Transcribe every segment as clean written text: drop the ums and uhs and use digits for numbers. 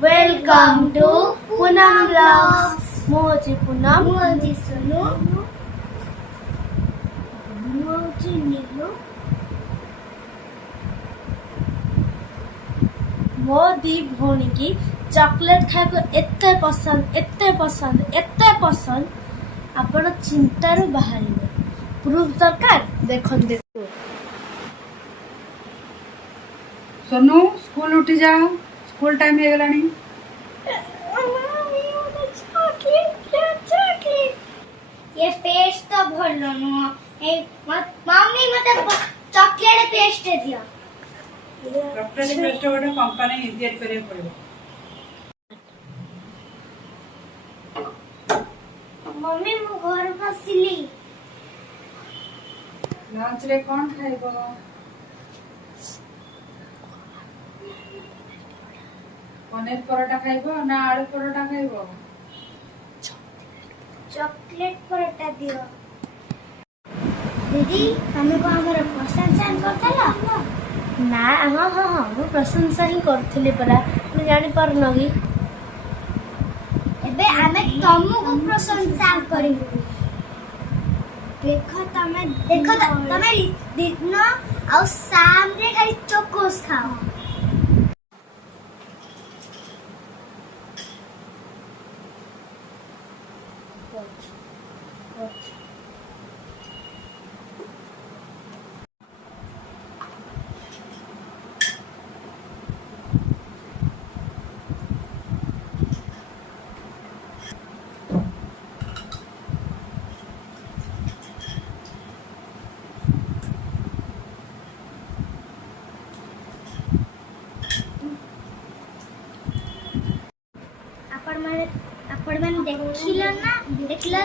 Welcome to Poonam blogs. मोची पूनम मोची सुनु मोची नीलू मो दी भौणी की चॉकलेट खाइको एते पसंद आपण चिंतार बाहर प्रूफ दरकार। देखो सोनू स्कूल उठी जा, स्कूल टाइम हो गलानी। ये पेस्ट तो भलो नुह मम्मी मते चॉकलेट पेस्ट दिया। चॉकलेट पेस्ट गोटे कंपनी तैयारी करिया पड़िबो। मम्मी मु घर बसिली लंच रे कोन खाइबो? पनीर परोटा खाइबो ना आलू परोटा खाइबो? चॉकलेट परोटा दियो। दीदी हमें को हमर प्रशंसा करतला ना। हाँ हाँ हाँ मु प्रशंसा ही करथिले परा, मु जानि परनो कि एबे आमे तमको प्रशंसा करिबो। देखो तमे दिन आ शाम रे खाली चोकोस खाओ। आपण मैंने देखिलो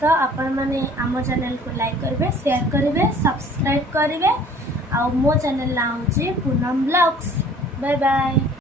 तो आपण माने आम चैनल को लाइक करेंगे, शेयर करेंगे, सब्सक्राइब करेंगे। आ मो चैनल ना होची पूनम ब्लॉग्स। Bye bye.